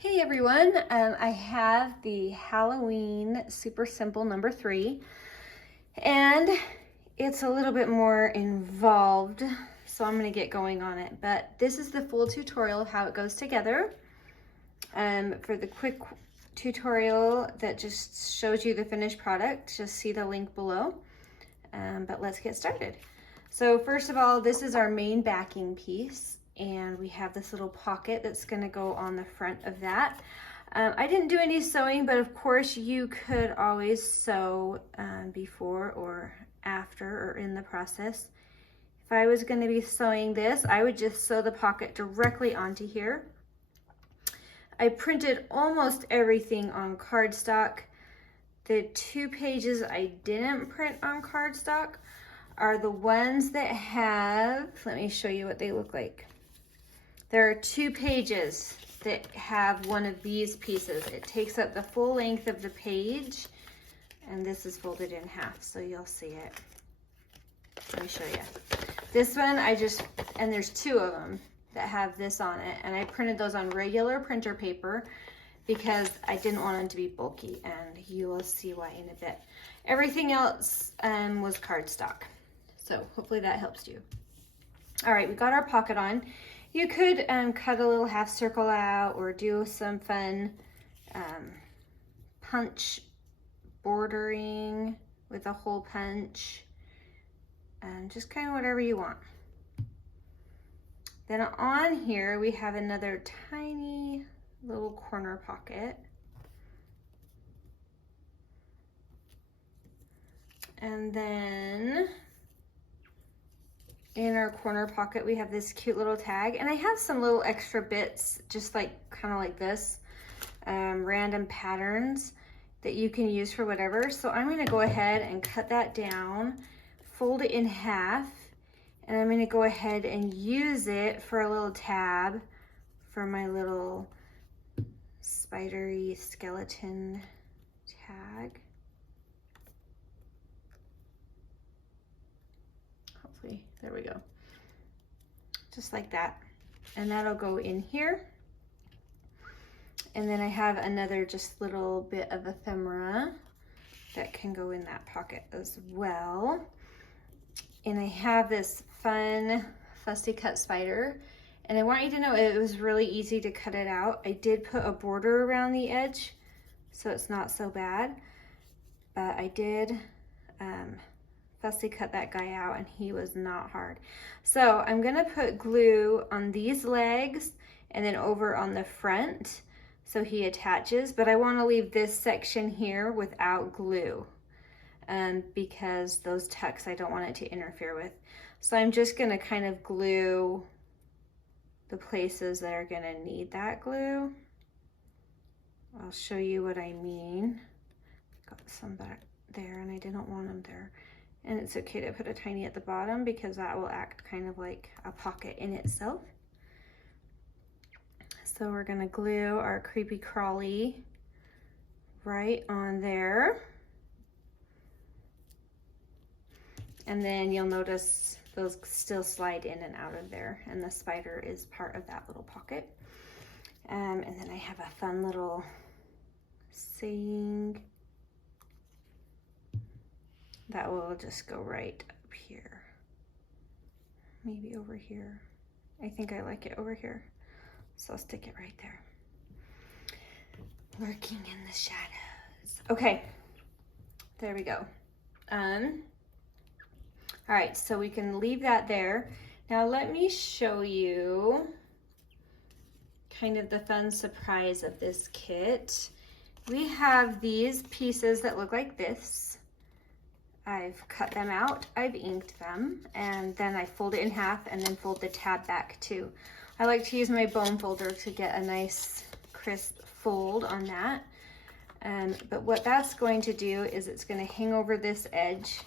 Hey everyone, I have the Halloween Super Simple number 3, and it's a little bit more involved, so I'm going to get going on it. But this is the full tutorial of how it goes together. For the quick tutorial that just shows you the finished product, just see the link below. But let's get started. So first of all, this is our main backing piece. And we have this little pocket that's going to go on the front of that. I didn't do any sewing, but of course you could always sew before or after or in the process. If I was going to be sewing this, I would just sew the pocket directly onto here. I printed almost everything on cardstock. The 2 pages I didn't print on cardstock are the ones that have, let me show you what they look like. There are 2 pages that have one of these pieces. It takes up the full length of the page, and this is folded in half, so you'll see it. Let me show you. This one, and there's 2 of them that have this on it, and I printed those on regular printer paper because I didn't want them to be bulky, and you will see why in a bit. Everything else was cardstock, so hopefully that helps you. All right, we got our pocket on. You could cut a little half circle out or do some fun punch bordering with a hole punch, and just kind of whatever you want. Then on here we have another tiny little corner pocket. And then in our corner pocket, we have this cute little tag, and I have some little extra bits, just like kind of like this, random patterns that you can use for whatever. So I'm going to go ahead and cut that down, fold it in half, and I'm going to go ahead and use it for a little tab for my little spidery skeleton tag. There we go, just like that, and that'll go in here. And then I have another just little bit of ephemera that can go in that pocket as well. And I have this fun fussy cut spider, and I want you to know it was really easy to cut it out. I did put a border around the edge so it's not so bad, but I did fussy cut that guy out, and he was not hard. So I'm gonna put glue on these legs and then over on the front so he attaches, but I want to leave this section here without glue because those tucks I don't want it to interfere with. So I'm just gonna kind of glue the places that are gonna need that glue. I'll show you what I mean. Got some back there and I didn't want them there. And it's okay to put a tiny at the bottom because that will act kind of like a pocket in itself. So we're gonna glue our creepy crawly right on there. And then you'll notice those still slide in and out of there, and the spider is part of that little pocket. And then I have a fun little saying that will just go right up here. Maybe over here. I think I like it over here. So I'll stick it right there. Lurking in the shadows. Okay, there we go. All right, so we can leave that there. Now let me show you kind of the fun surprise of this kit. We have these pieces that look like this. I've cut them out, I've inked them, and then I fold it in half and then fold the tab back too. I like to use my bone folder to get a nice crisp fold on that. But what that's going to do is it's going to hang over this edge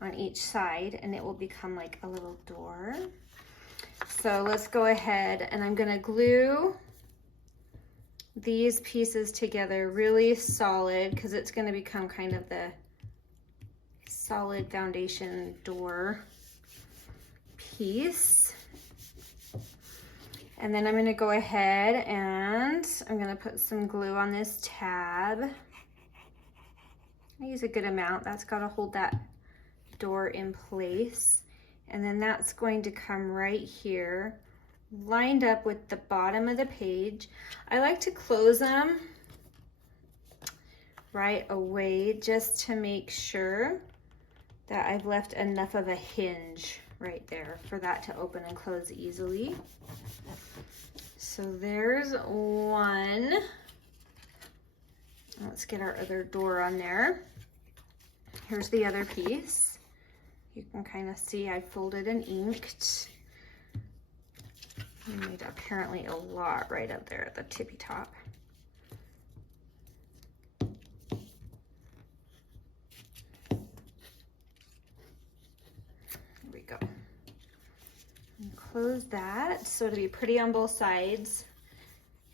on each side, and it will become like a little door. So let's go ahead, and I'm going to glue these pieces together really solid because it's going to become kind of the solid foundation door piece. And then I'm going to go ahead and I'm going to put some glue on this tab. I use a good amount. That's got to hold that door in place. And then that's going to come right here, lined up with the bottom of the page. I like to close them right away just to make sure that I've left enough of a hinge right there for that to open and close easily. So there's one. Let's get our other door on there. Here's the other piece. You can kind of see I folded and inked. I made apparently a lot right up there at the tippy top. There we go. And close that so it'll be pretty on both sides.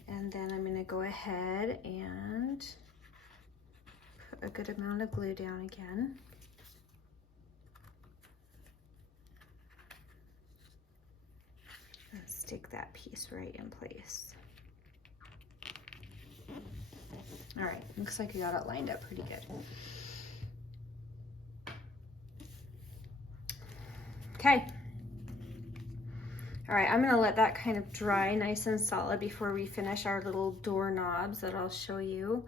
And then I'm going to go ahead and put a good amount of glue down again. And stick that piece right in place. All right, looks like we got it lined up pretty good. Okay. All right, I'm gonna let that kind of dry nice and solid before we finish our little doorknobs that I'll show you.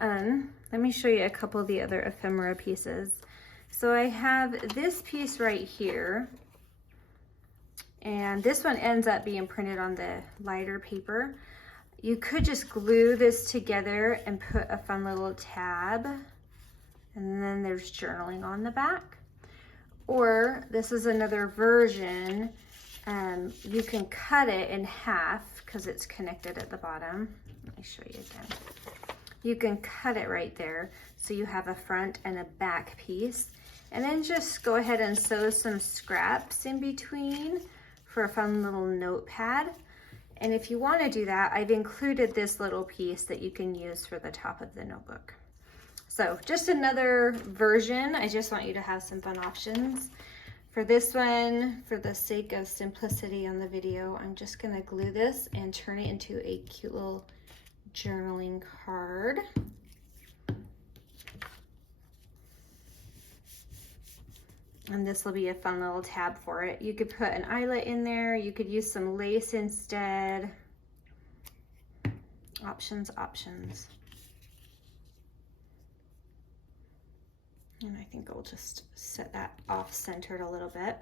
Let me show you a couple of the other ephemera pieces. So I have this piece right here, and this one ends up being printed on the lighter paper. You could just glue this together and put a fun little tab, and then there's journaling on the back. Or this is another version. You can cut it in half because it's connected at the bottom. Let me show you again. You can cut it right there so you have a front and a back piece, and then just go ahead and sew some scraps in between for a fun little notepad. And if you want to do that, I've included this little piece that you can use for the top of the notebook. So just another version. I just want you to have some fun options. For this one, for the sake of simplicity on the video, I'm just going to glue this and turn it into a cute little journaling card. And this will be a fun little tab for it. You could put an eyelet in there. You could use some lace instead. Options, options. And I think I'll just set that off centered a little bit.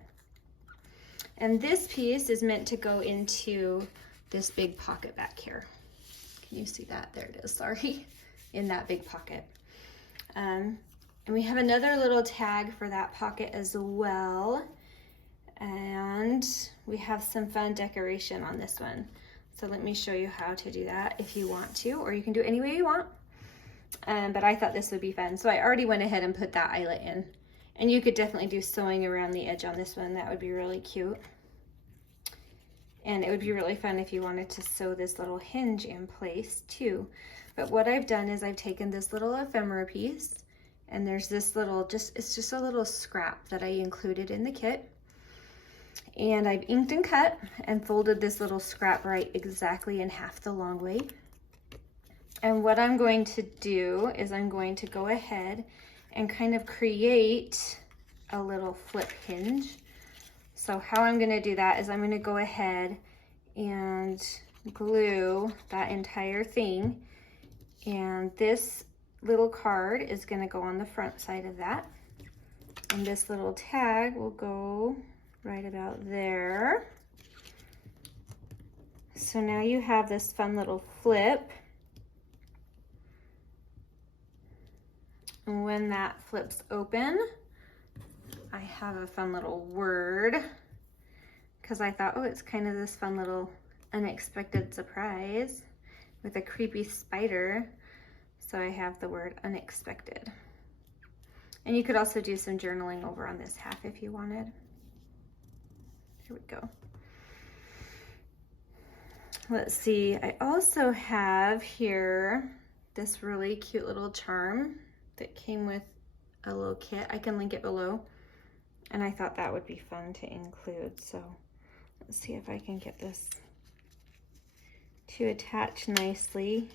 And this piece is meant to go into this big pocket back here. Can you see that? There it is, sorry, in that big pocket. And we have another little tag for that pocket as well. And we have some fun decoration on this one. So let me show you how to do that if you want to, or you can do it any way you want. But I thought this would be fun. So I already went ahead and put that eyelet in. And you could definitely do sewing around the edge on this one. That would be really cute. And it would be really fun if you wanted to sew this little hinge in place too. But what I've done is I've taken this little ephemera piece, and there's this little, it's just a little scrap that I included in the kit. And I've inked and cut and folded this little scrap right exactly in half the long way. And what I'm going to do is I'm going to go ahead and kind of create a little flip hinge. So how I'm going to do that is I'm going to go ahead and glue that entire thing. And this little card is going to go on the front side of that. And this little tag will go right about there. So now you have this fun little flip. And when that flips open, I have a fun little word, because I thought, oh, it's kind of this fun little unexpected surprise with a creepy spider. So I have the word unexpected. And you could also do some journaling over on this half if you wanted. Here we go. Let's see, I also have here this really cute little charm that came with a little kit. I can link it below. And I thought that would be fun to include. So let's see if I can get this to attach nicely.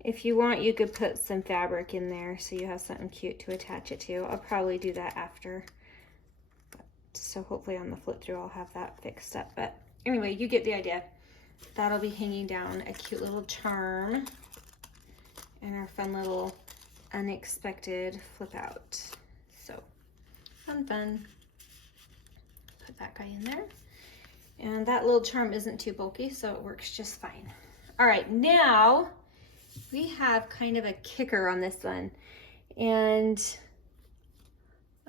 If you want, you could put some fabric in there so you have something cute to attach it to. I'll probably do that after. So hopefully on the flip through I'll have that fixed up. But anyway, you get the idea. That'll be hanging down a cute little charm and our fun little unexpected flip out. So fun. Put that guy in there. And that little charm isn't too bulky, so it works just fine. All right, now we have kind of a kicker on this one. And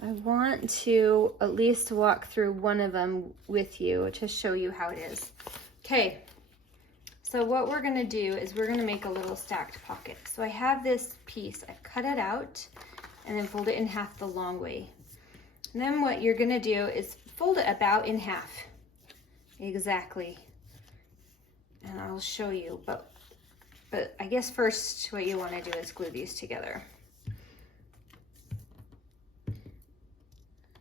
I want to at least walk through one of them with you to show you how it is. Okay, so what we're gonna do is we're gonna make a little stacked pocket. So I have this piece, I've cut it out and then fold it in half the long way. And then what you're gonna do is fold it about in half, exactly. And I'll show you, but I guess first what you wanna do is glue these together.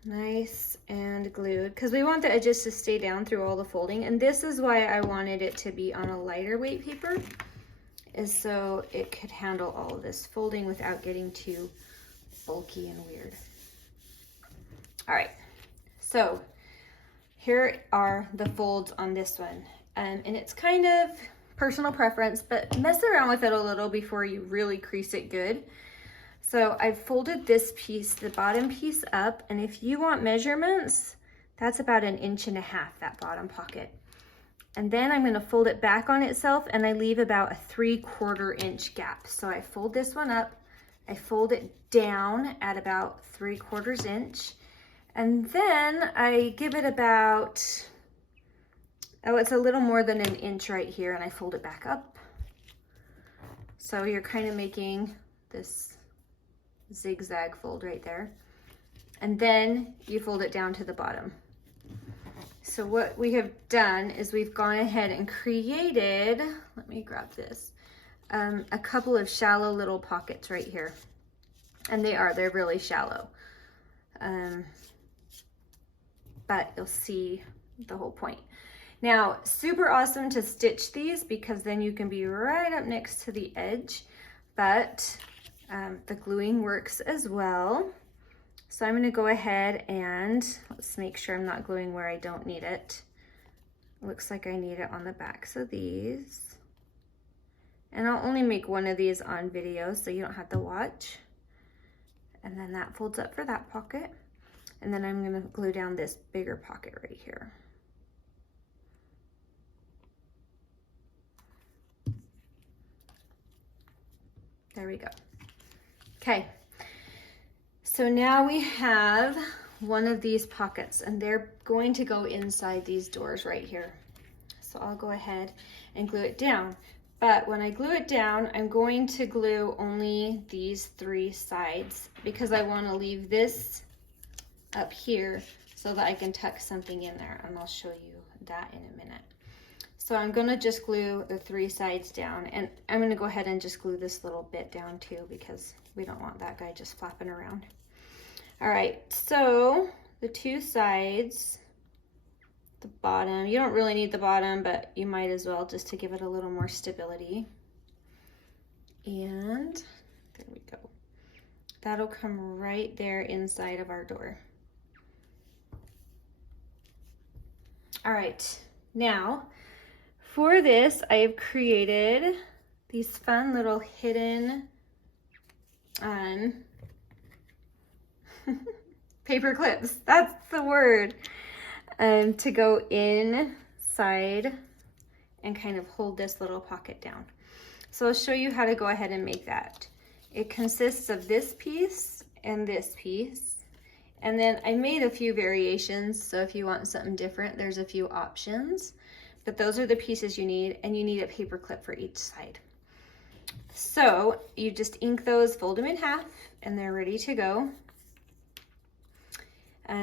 Nice and glued, because we want the edges to stay down through all the folding. And this is why I wanted it to be on a lighter weight paper, is so it could handle all of this folding without getting too bulky and weird. All right, so here are the folds on this one. And it's kind of personal preference, but mess around with it a little before you really crease it good. So I've folded this piece, the bottom piece up, and if you want measurements, that's about 1.5 inches, that bottom pocket. And then I'm gonna fold it back on itself, and I leave about a 3/4 inch gap. So I fold this one up, I fold it down at about 3/4 inch, and then I give it about, oh, it's a little more than 1 inch right here, and I fold it back up. So you're kind of making this zigzag fold right there. And then you fold it down to the bottom. So what we have done is we've gone ahead and created, let me grab this, a couple of shallow little pockets right here. And they're really shallow. But you'll see the whole point. Now, super awesome to stitch these because then you can be right up next to the edge, but the gluing works as well. So I'm going to go ahead and let's make sure I'm not gluing where I don't need it. Looks like I need it on the backs of these. And I'll only make one of these on video so you don't have to watch. And then that folds up for that pocket. And then I'm going to glue down this bigger pocket right here. There we go. Okay, so now we have one of these pockets and they're going to go inside these doors right here. So I'll go ahead and glue it down. But when I glue it down, I'm going to glue only these 3 sides because I want to leave this up here so that I can tuck something in there, and I'll show you that in a minute. So I'm gonna just glue the 3 sides down, and I'm gonna go ahead and just glue this little bit down too because we don't want that guy just flapping around. All right, so the 2 sides, the bottom, you don't really need the bottom, but you might as well just to give it a little more stability. And there we go. That'll come right there inside of our door. All right, now, for this, I have created these fun little hidden paper clips. That's the word. To go inside and kind of hold this little pocket down. So I'll show you how to go ahead and make that. It consists of this piece and this piece. And then I made a few variations. So if you want something different, there's a few options. But those are the pieces you need, and you need a paper clip for each side. So you just ink those, fold them in half, and they're ready to go.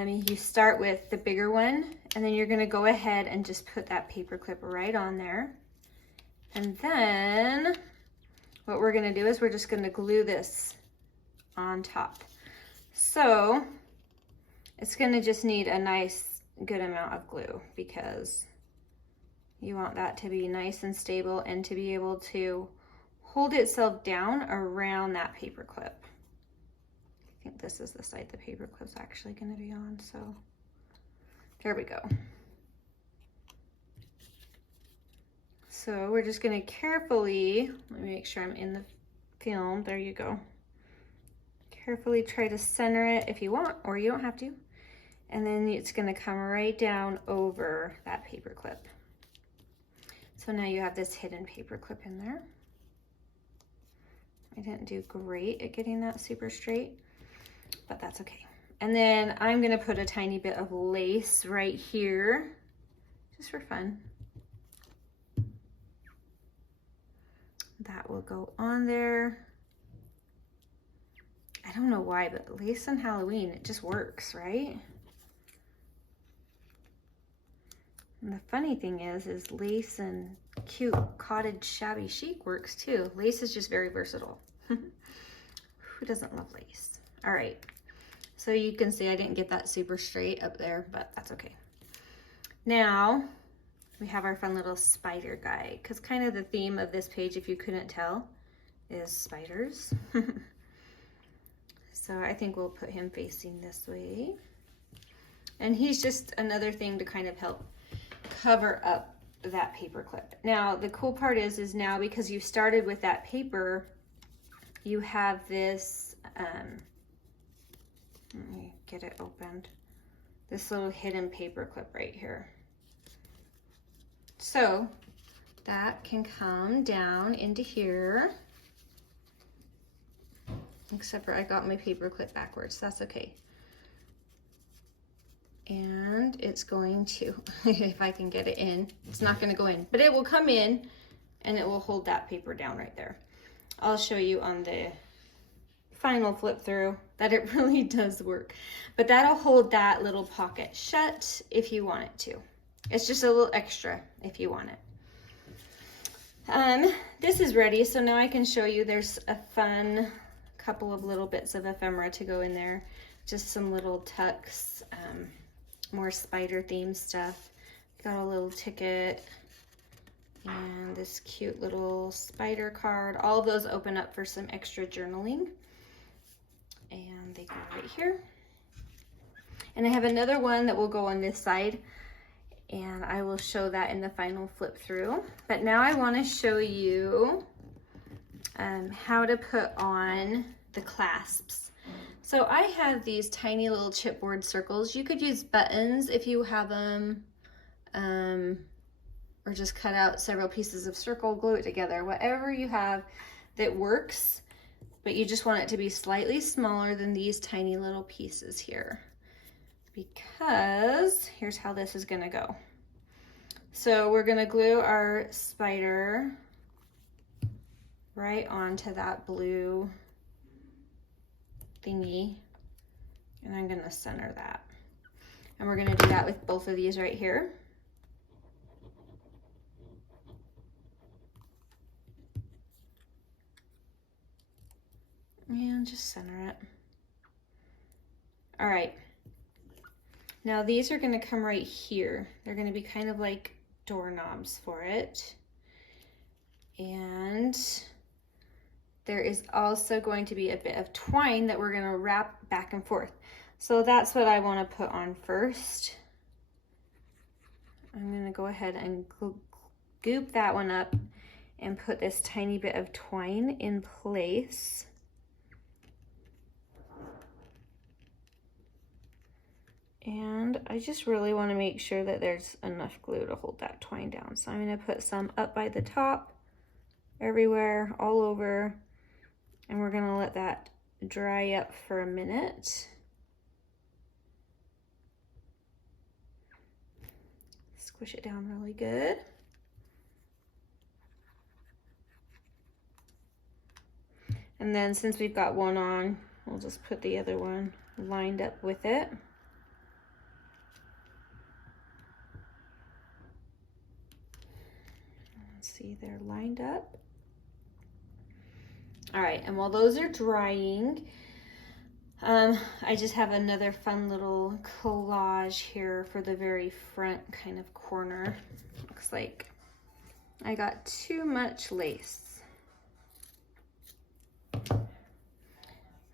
You start with the bigger one, and then you're gonna go ahead and just put that paper clip right on there. And then what we're gonna do is we're just gonna glue this on top. So it's gonna just need a nice good amount of glue because You want that to be nice and stable and to be able to hold itself down around that paper clip. I think this is the side the paper clip's actually going to be on, so there we go. So we're just going to carefully, let me make sure I'm in the film, there you go. Carefully try to center it if you want, or you don't have to. And then it's going to come right down over that paper clip. So now you have this hidden paper clip in there. I didn't do great at getting that super straight, but that's okay. And then I'm going to put a tiny bit of lace right here, just for fun. That will go on there. I don't know why, but lace on Halloween, it just works, right? And the funny thing is lace and cute cottage shabby chic works too. Lace is just very versatile. Who doesn't love lace? All right, so you can see I didn't get that super straight up there, but that's okay. Now we have our fun little spider guy, because kind of the theme of this page, if you couldn't tell, is spiders. So I think we'll put him facing this way. And he's just another thing to kind of help cover up that paper clip. Now the cool part is now because you started with that paper, you have this, let me get it opened, this little hidden paper clip right here. So that can come down into here, except for I got my paper clip backwards, that's okay. And it's going to, if I can get it in, it's not going to go in, but it will come in and it will hold that paper down right there. I'll show you on the final flip through that it really does work, but that'll hold that little pocket shut if you want it to. It's just a little extra if you want it. This is ready, so now I can show you there's a fun couple of little bits of ephemera to go in there, just some little tucks, more spider themed stuff. Got a little ticket and this cute little spider card. All of those open up for some extra journaling, and they go right here. And I have another one that will go on this side, and I will show that in the final flip through. But now I want to show you how to put on the clasps. So I have these tiny little chipboard circles. You could use buttons if you have them, or just cut out several pieces of circle, glue it together, whatever you have that works, but you just want it to be slightly smaller than these tiny little pieces here, because here's how this is gonna go. So we're gonna glue our spider right onto that blue thingy, and I'm gonna center that. And we're gonna do that with both of these right here. And just center it. All right. Now these are gonna come right here. They're gonna be kind of like doorknobs for it. And there is also going to be a bit of twine that we're gonna wrap back and forth. So that's what I wanna put on first. I'm gonna go ahead and goop that one up and put this tiny bit of twine in place. And I just really wanna make sure that there's enough glue to hold that twine down. So I'm gonna put some up by the top, everywhere, all over. And we're gonna let that dry up for a minute. Squish it down really good. And then since we've got one on, we'll just put the other one lined up with it. Let's see, they're lined up. All right, and while those are drying, I just have another fun little collage here for the very front kind of corner. Looks like I got too much lace.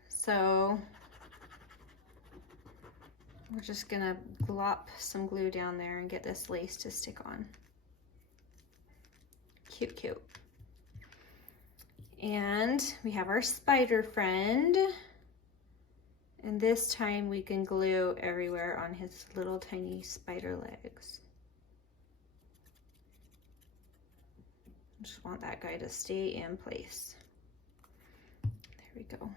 So we're just gonna glop some glue down there and get this lace to stick on. Cute, cute. And we have our spider friend. And this time we can glue everywhere on his little tiny spider legs. Just want that guy to stay in place. There we go.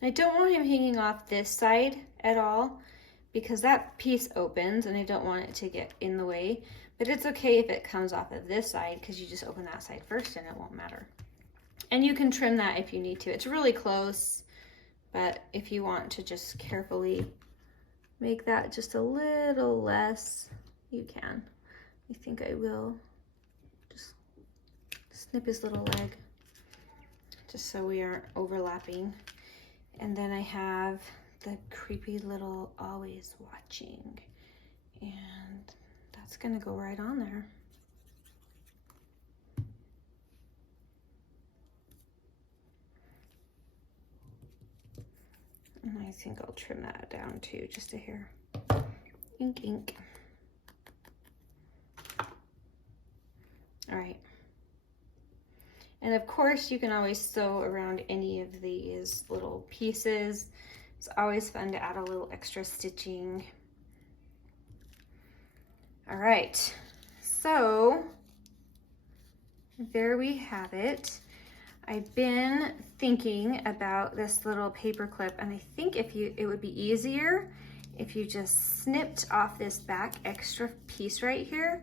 And I don't want him hanging off this side at all because that piece opens and I don't want it to get in the way. But it's okay if it comes off of this side because you just open that side first and it won't matter. And you can trim that if you need to. It's really close, but if you want to just carefully make that just a little less, you can. I think I will just snip his little leg just so we aren't overlapping. And then I have the creepy little always watching, and that's gonna go right on there. And I think I'll trim that down too, just a hair. Ink, ink. All right. And of course, you can always sew around any of these little pieces. It's always fun to add a little extra stitching. All right, so there we have it. I've been thinking about this little paper clip, and I think it would be easier if you just snipped off this back extra piece right here.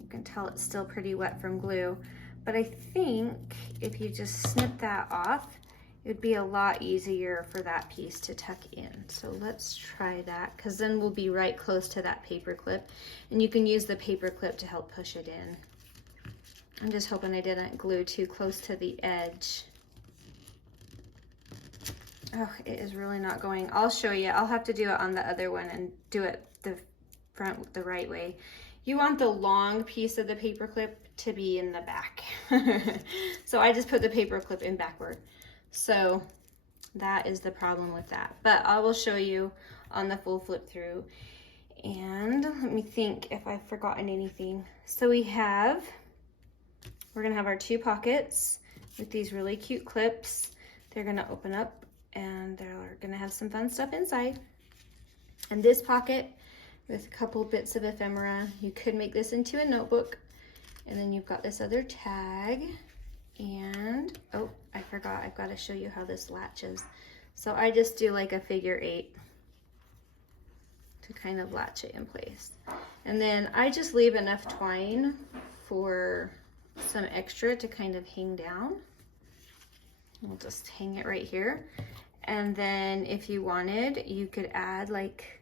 You can tell it's still pretty wet from glue. But I think if you just snip that off, it would be a lot easier for that piece to tuck in. So let's try that, because then we'll be right close to that paper clip, and you can use the paper clip to help push it in. I'm just hoping I didn't glue too close to the edge. Oh, it is really not going. I'll show you. I'll have to do it on the other one and do it the front the right way. You want the long piece of the paper clip to be in the back. So I just put the paper clip in backward. So that is the problem with that. But I will show you on the full flip through. And let me think if I've forgotten anything. So we're gonna have our two pockets with these really cute clips. They're gonna open up and they're gonna have some fun stuff inside. And this pocket with a couple bits of ephemera. You could make this into a notebook. And then you've got this other tag. And, oh, I forgot, I've got to show you how this latches. So I just do like a figure 8 to kind of latch it in place. And then I just leave enough twine for some extra to kind of hang down. We'll just hang it right here. And then if you wanted, you could add like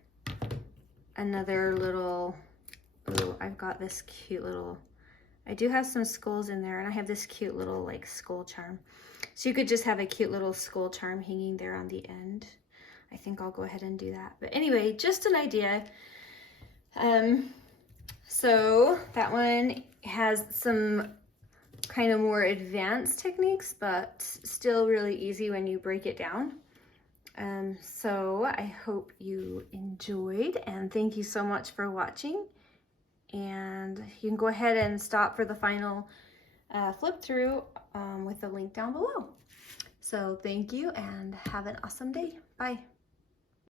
another little, ooh, I've got this cute little, I do have some skulls in there, and I have this cute little like skull charm. So you could just have a cute little skull charm hanging there on the end. I think I'll go ahead and do that. But anyway, just an idea. So that one has some kind of more advanced techniques, but still really easy when you break it down. So I hope you enjoyed, and thank you so much for watching. And you can go ahead and stop for the final flip through with the link down below. So thank you and have an awesome day. Bye.